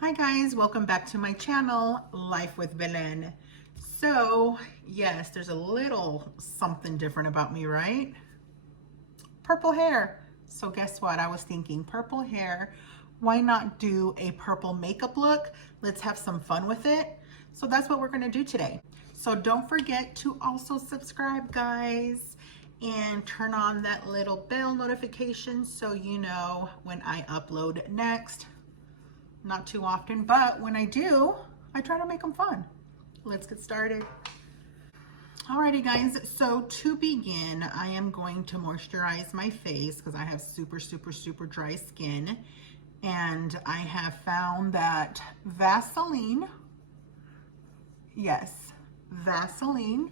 Hi guys, welcome back to my channel, Life with Belen. So yes, there's a little something different about me, right? Purple hair. So guess what? I was thinking purple hair. Why not do a purple makeup look? Let's have some fun with it. So that's what we're gonna do today. So don't forget to also subscribe, guys, and turn on that little bell notification so you know when I upload next. Not too often, but when I do, I try to make them fun. Let's get started. Alrighty guys, so to begin, I am going to moisturize my face because I have super dry skin. And I have found that Vaseline, yes, Vaseline,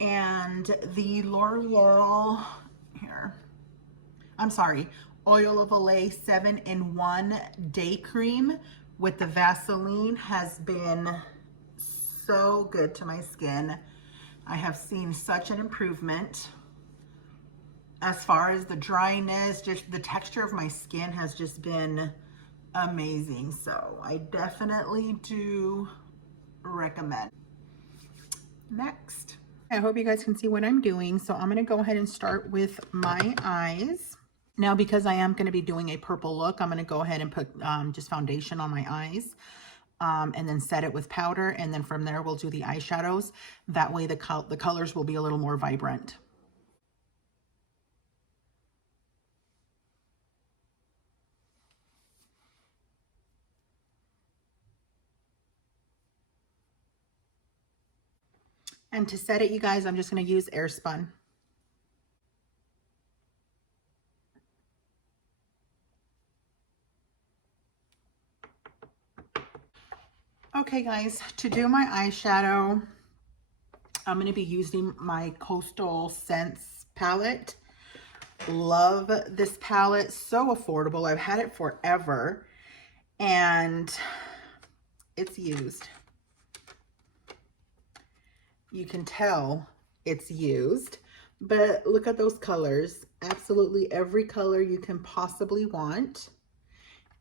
and the L'Oreal, here, I'm sorry, Oil of Olay 7-in-1 Day Cream with the Vaseline has been so good to my skin. I have seen such an improvement as far as the dryness, just the texture of my skin has just been amazing. So I definitely do recommend. Next. I hope you guys can see what I'm doing. So I'm going to go ahead and start with my eyes. Now, because I am going to be doing a purple look, I'm going to go ahead and put just foundation on my eyes and then set it with powder. And then from there, we'll do the eyeshadows. That way the colors will be a little more vibrant. And to set it, you guys, I'm just going to use Airspun. Okay, guys, to do my eyeshadow, I'm going to be using my Coastal Scents palette. Love this palette. So affordable. I've had it forever. And it's used. You can tell it's used. But look at those colors. Absolutely every color you can possibly want.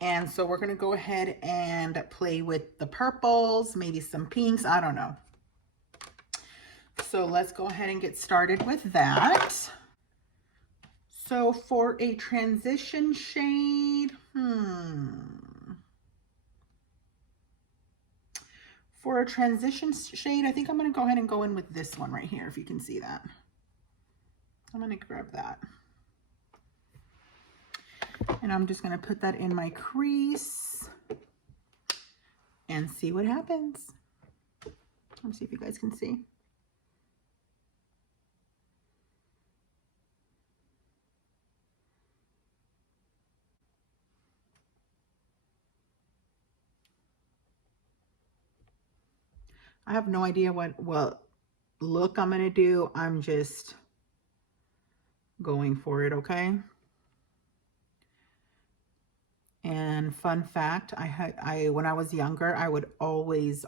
And so we're going to go ahead and play with the purples, maybe some pinks. I don't know. So let's go ahead and get started with that. So for a transition shade, for a transition shade, I think I'm going to go ahead and go in with this one right here, if you can see that. I'm going to grab that. And I'm just going to put that in my crease and see what happens. Let's see if you guys can see. I have no idea what look I'm going to do. I'm just going for it, okay? And fun fact, when I was younger, I would always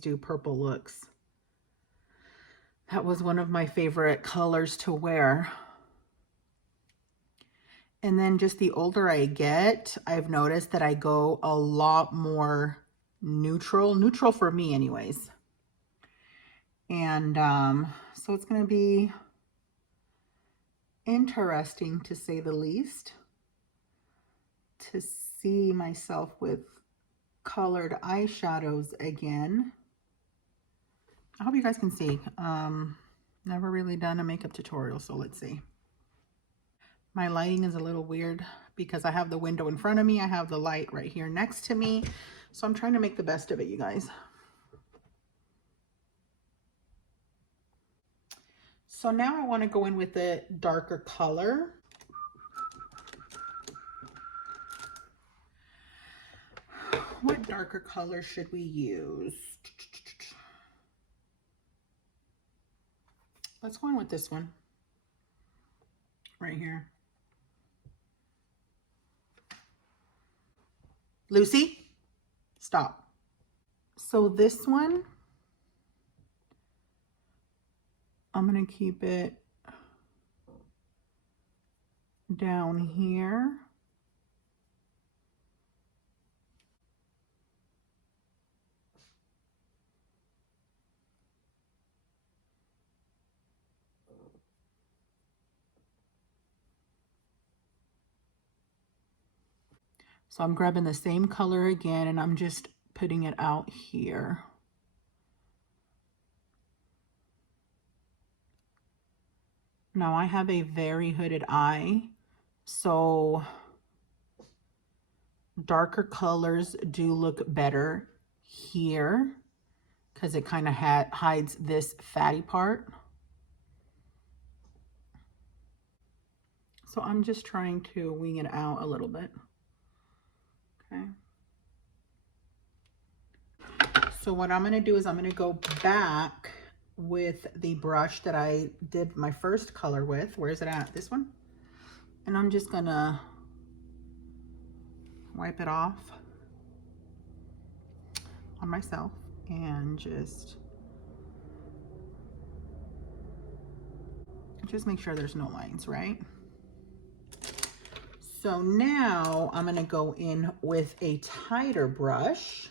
do purple looks. That was one of my favorite colors to wear. And then just the older I get, I've noticed that I go a lot more neutral for me anyways. And so it's going to be interesting, to say the least, to see myself with colored eyeshadows again. I hope you guys can see. Never really done a makeup tutorial, so let's see. My lighting is a little weird because I have the window in front of me. I have the light right here next to me. So I'm trying to make the best of it, you guys. So now I want to go in with a darker color. What darker color should we use? Let's go in with this one right here. Lucy, stop. So this one, I'm going to keep it down here. So I'm grabbing the same color again and I'm just putting it out here. Now I have a very hooded eye, so darker colors do look better here because it kind of hides this fatty part. So I'm just trying to wing it out a little bit. Okay. So what I'm going to do is I'm going to go back with the brush that I did my first color with. Where is it at? This one? And I'm just going to wipe it off on myself and just make sure there's no lines, right? So now I'm going to go in with a tighter brush.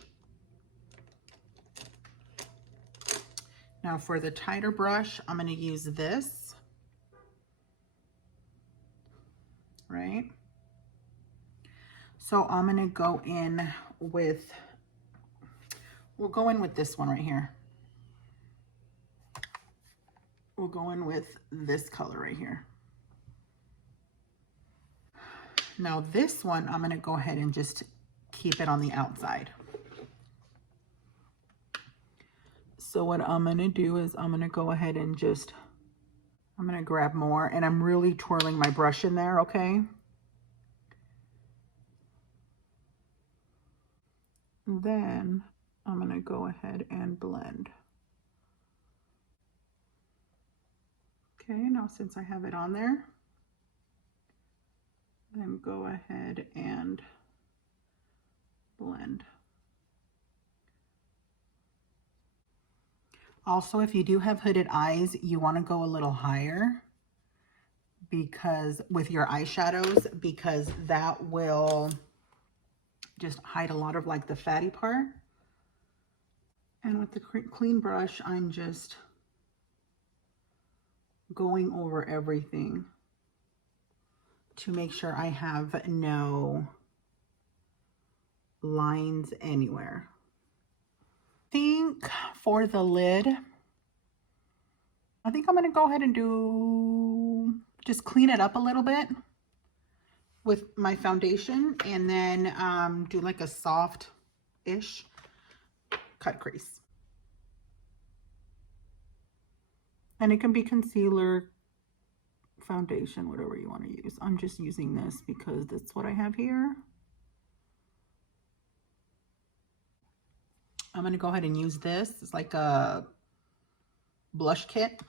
Now for the tighter brush, I'm going to use this, right? So I'm going to go in with, we'll go in with this one right here. We'll go in with this color right here. Now this one, I'm going to go ahead and just keep it on the outside. So what I'm going to do is I'm going to go ahead and just, I'm going to grab more, and I'm really twirling my brush in there, okay? Then I'm going to go ahead and blend. Okay, now since I have it on there, then go ahead and blend. Also, if you do have hooded eyes, you want to go a little higher because with your eyeshadows, because that will just hide a lot of like the fatty part. And with the clean brush, I'm just going over everything to make sure I have no lines anywhere. I think for the lid, I think I'm going to go ahead and just clean it up a little bit with my foundation, and then do like a soft-ish cut crease. And it can be concealer, foundation, whatever you want to use. I'm just using this because that's what I have here. I'm going to go ahead and use this. It's like a blush kit.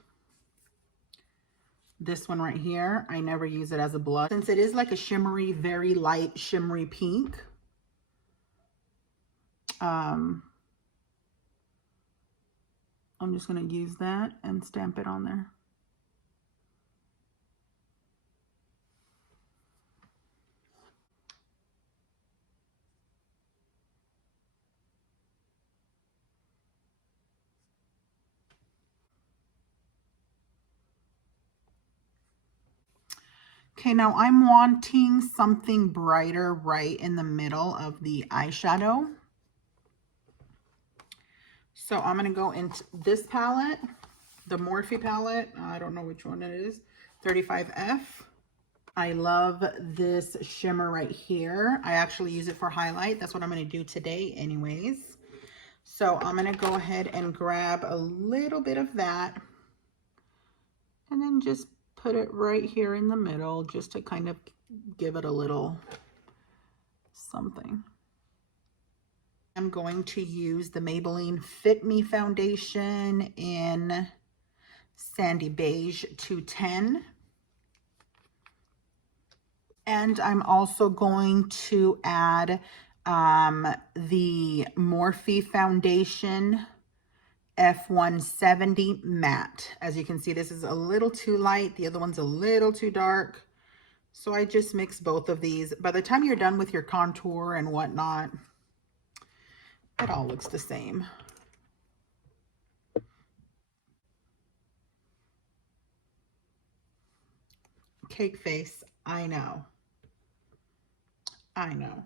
This one right here, I never use it as a blush. Since it is like a shimmery, very light shimmery pink, I'm just going to use that and stamp it on there. Okay, now I'm wanting something brighter right in the middle of the eyeshadow. So I'm going to go into this palette, the Morphe palette. I don't know which one it is, 35F. I love this shimmer right here. I actually use it for highlight. That's what I'm going to do today anyways. So I'm going to go ahead and grab a little bit of that and then just put it right here in the middle just to kind of give it a little something. I'm going to use the Maybelline Fit Me foundation in Sandy Beige 210. And I'm also going to add the Morphe foundation F170 matte. As you can see, this is a little too light. The other one's a little too dark. So I just mix both of these. By the time you're done with your contour and whatnot, it all looks the same. Cake face, I know. I know.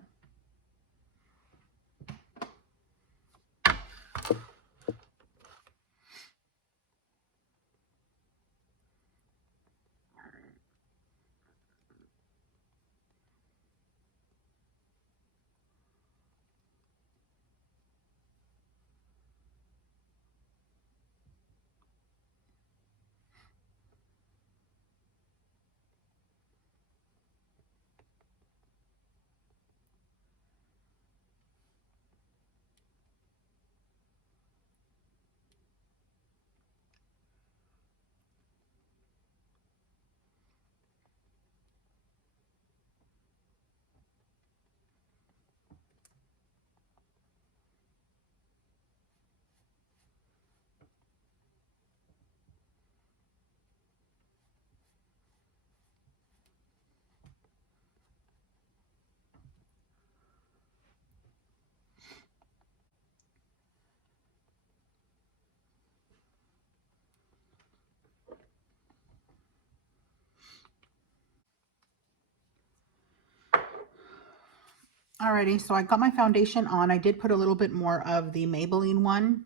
Alrighty, so I got my foundation on. I did put a little bit more of the Maybelline one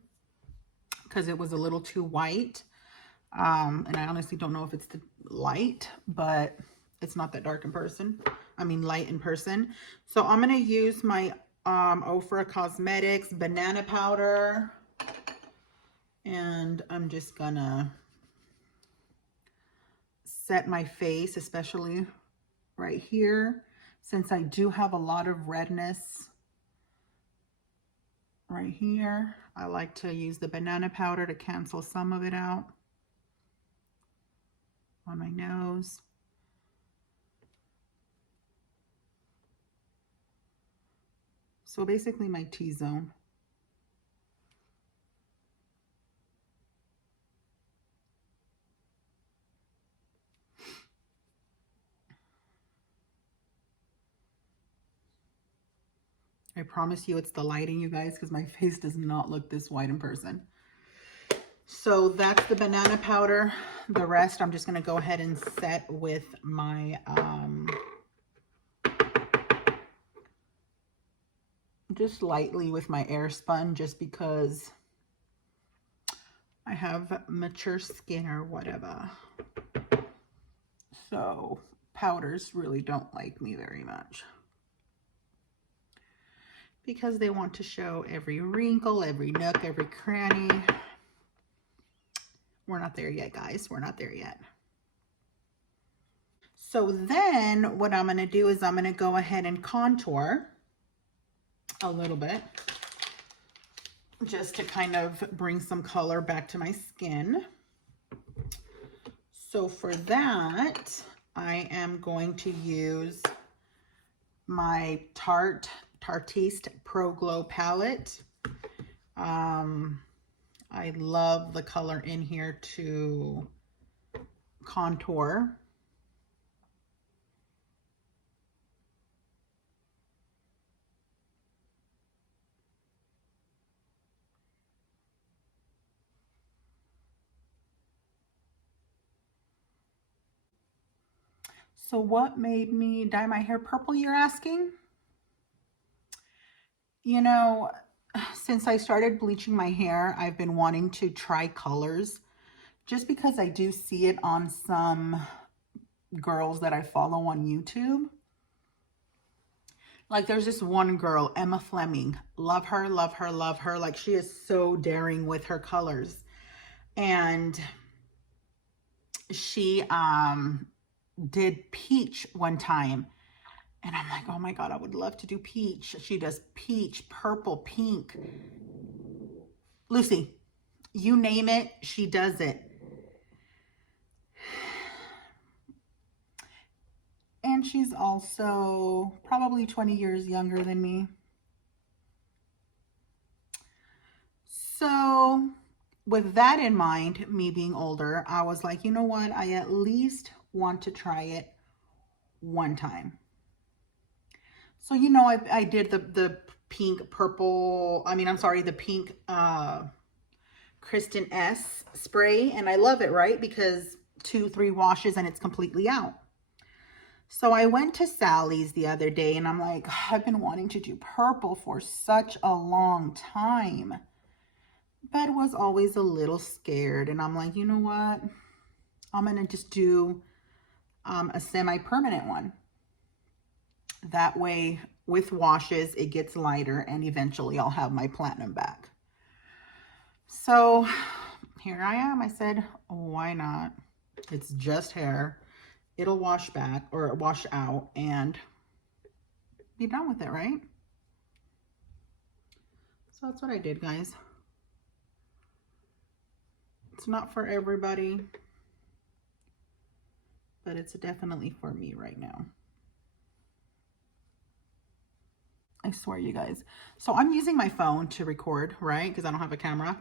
because it was a little too white. And I honestly don't know if it's the light, but it's not that dark in person. I mean, light in person. So I'm going to use my Ofra Cosmetics banana powder. And I'm just going to set my face, especially right here, since I do have a lot of redness right here. I like to use the banana powder to cancel some of it out on my nose. So basically my T-zone. I promise you it's the lighting, you guys, because my face does not look this white in person. So that's the banana powder. The rest I'm just going to go ahead and set with my just lightly with my air sponge, just because I have mature skin or whatever. So powders really don't like me very much, because they want to show every wrinkle, every nook, every cranny. We're not there yet, guys. We're not there yet. So then what I'm going to do is I'm going to go ahead and contour a little bit, just to kind of bring some color back to my skin. So for that, I am going to use my Tartiste Pro Glow palette. I love the color in here to contour. So what made me dye my hair purple, you're asking? You know, since I started bleaching my hair, I've been wanting to try colors, just because I do see it on some girls that I follow on YouTube. Like there's this one girl, Emma Fleming. Love her, love her, love her. Like she is so daring with her colors. And she did peach one time. And I'm like, oh my God, I would love to do peach. She does peach, purple, pink. Lucy, you name it, she does it. And she's also probably 20 years younger than me. So with that in mind, me being older, I was like, you know what? I at least want to try it one time. So, you know, I did the pink purple, the pink Kristen S spray, and I love it, right? Because 2-3 washes and it's completely out. So I went to Sally's the other day and I'm like, I've been wanting to do purple for such a long time, but was always a little scared. And I'm like, you know what? I'm going to just do a semi-permanent one. That way, with washes, it gets lighter and eventually I'll have my platinum back. So here I am. I said, why not? It's just hair. It'll wash back or wash out and be done with it, right? So that's what I did, guys. It's not for everybody, but it's definitely for me right now. I swear, you guys. So I'm using my phone to record, right? Because I don't have a camera.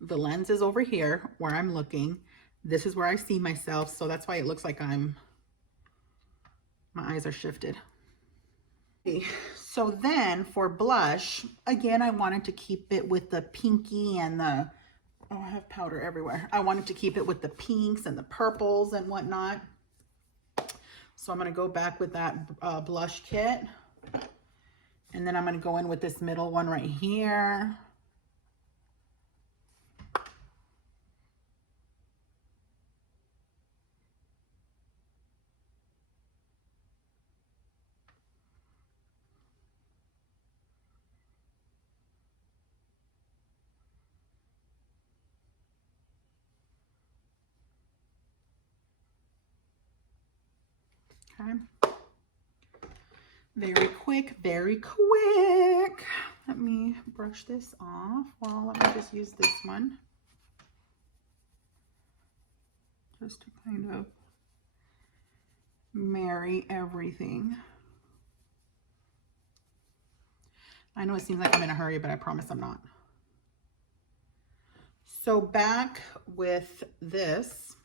The lens is over here where I'm looking. This is where I see myself. So that's why it looks like my eyes are shifted. Okay. So then for blush, again, I wanted to keep it with the pinky and the, oh, I have powder everywhere. I wanted to keep it with the pinks and the purples and whatnot. So I'm going to go back with that blush kit. And then I'm going to go in with this middle one right here. Okay. Very quick, very quick. Let me brush this off. Well, let me just use this one. Just to kind of marry everything. I know it seems like I'm in a hurry, but I promise I'm not. So back with this,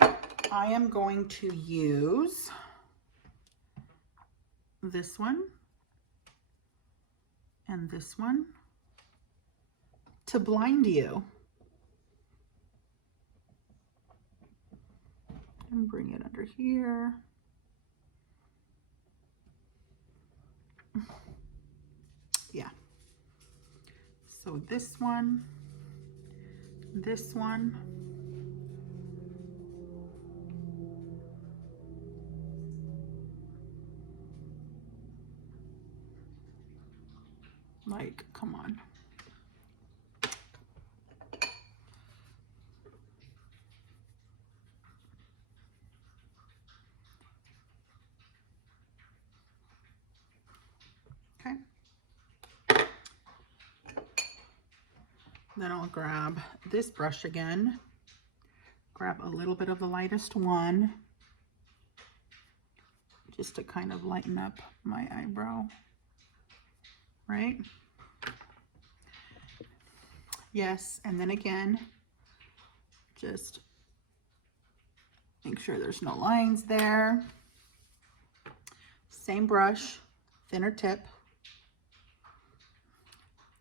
I am going to use this one and this one to blind you. And bring it under here. Yeah. So this one, like, come on. Okay. Then I'll grab this brush again, grab a little bit of the lightest one, just to kind of lighten up my eyebrow, right? Yes, and then again, just make sure there's no lines there. Same brush, thinner tip.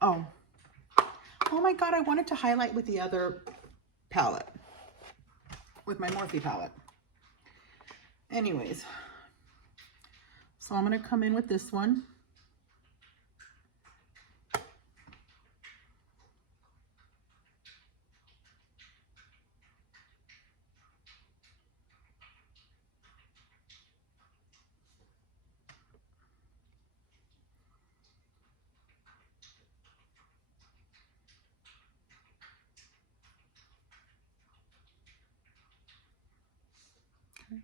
Oh my God, I wanted to highlight with the other palette, with my Morphe palette. Anyways, so I'm gonna come in with this one. Okay.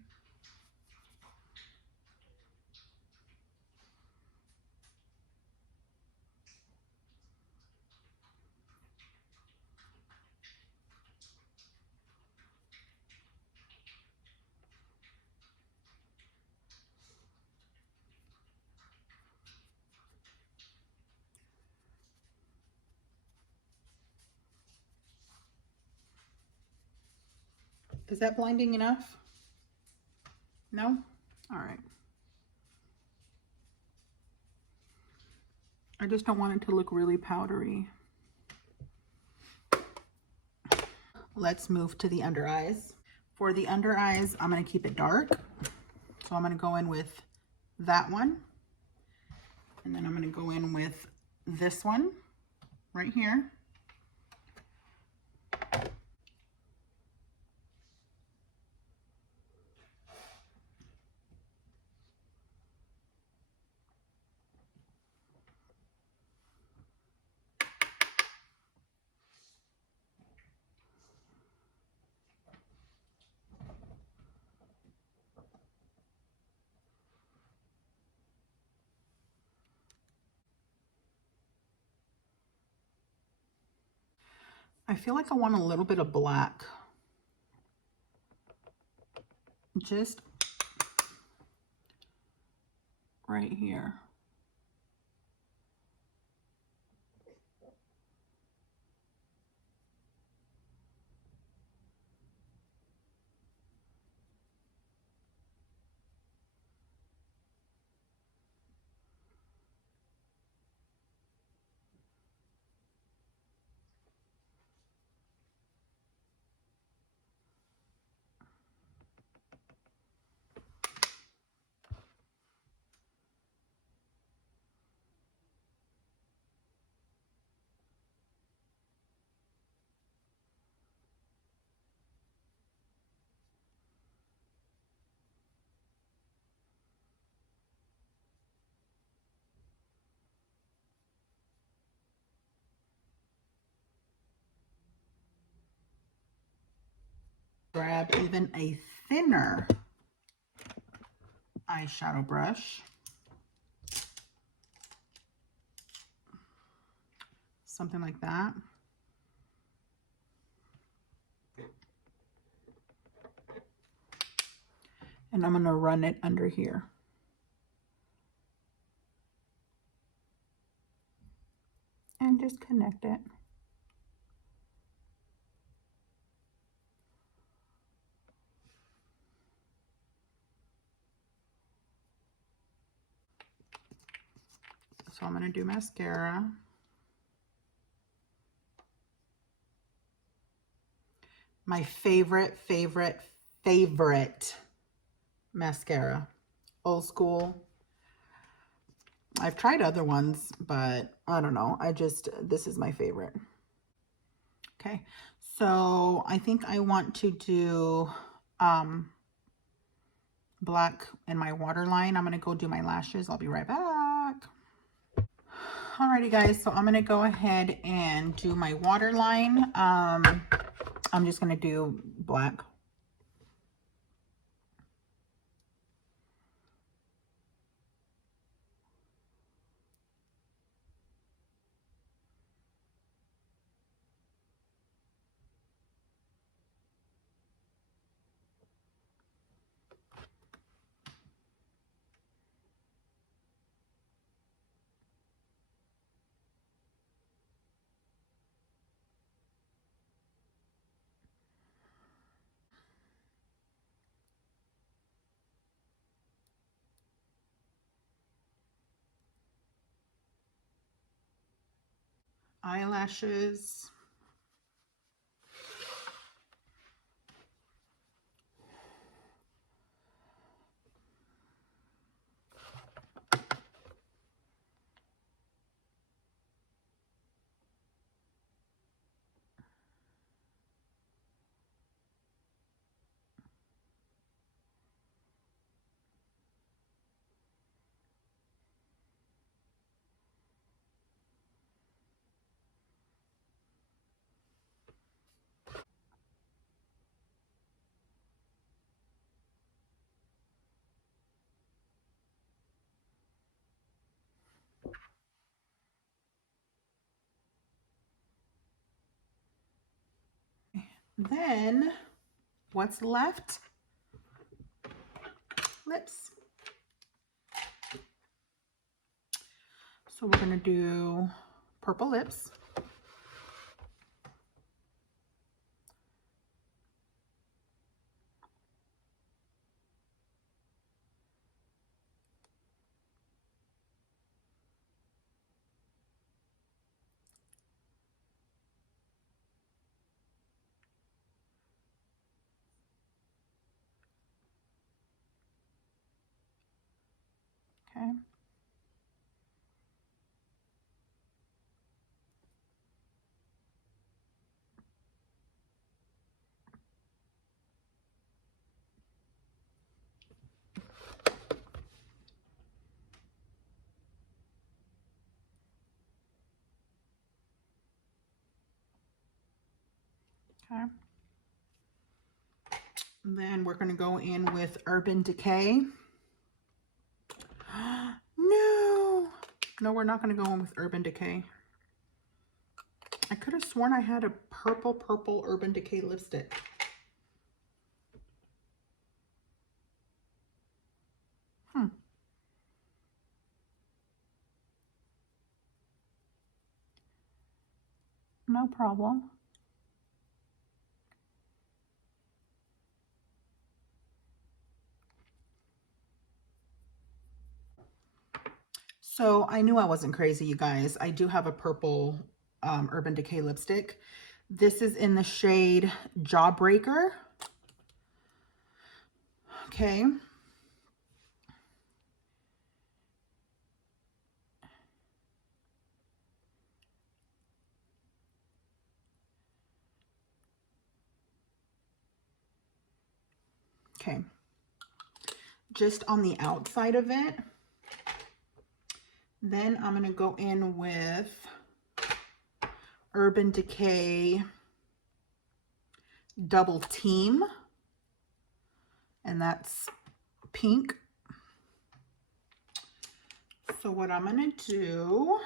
Is that blinding enough? No? All right. I just don't want it to look really powdery. Let's move to the under eyes. For the under eyes, I'm going to keep it dark. So I'm going to go in with that one. And then I'm going to go in with this one right here. I feel like I want a little bit of black. Just right here. Grab even a thinner eyeshadow brush. Something like that. And I'm going to run it under here. And just connect it. So I'm going to do mascara. My favorite mascara. Old school. I've tried other ones, but I don't know. This is my favorite. Okay, so I think I want to do black in my waterline. I'm going to go do my lashes. I'll be right back. Alrighty guys, so I'm going to go ahead and do my waterline. I'm just going to do black. Eyelashes. Then what's left? Lips. So we're going to do purple lips. Okay. Okay. And then we're going to go in with Urban Decay. No, we're not going to go in with Urban Decay. I could have sworn I had a purple Urban Decay lipstick. No problem. So I knew I wasn't crazy, you guys. I do have a purple Urban Decay lipstick. This is in the shade Jawbreaker. Okay. Okay. Just on the outside of it. Then I'm going to go in with Urban Decay Double Team. and that's pink. So what I'm gonna do,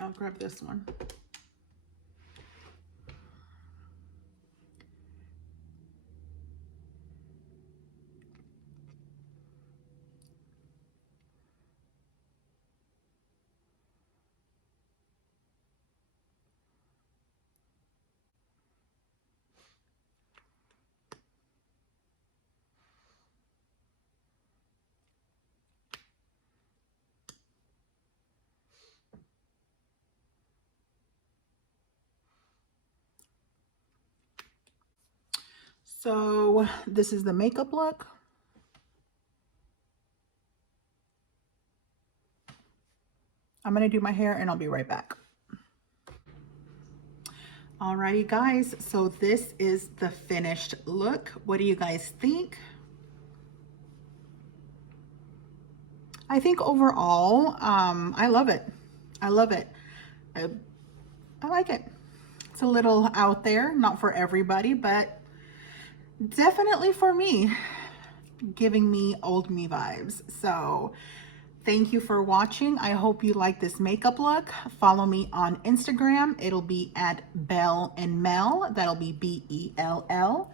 I'll grab this one. So this is the makeup look. I'm gonna do my hair and I'll be right back. Alrighty guys, so this is the finished look. What do you guys think? I think overall, I love it. I love it. I like it. It's a little out there, not for everybody, but definitely for me, giving me old me vibes. So thank you for watching. I hope you like this makeup look. Follow me on Instagram. It'll be at Bell and Mel. That'll be BELLNMELL.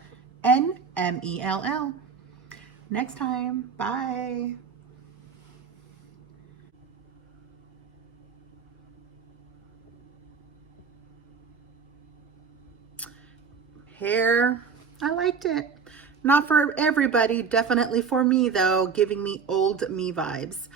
Next time. Bye. Hair. I liked it. Not for everybody. Definitely for me, though. Giving me old me vibes.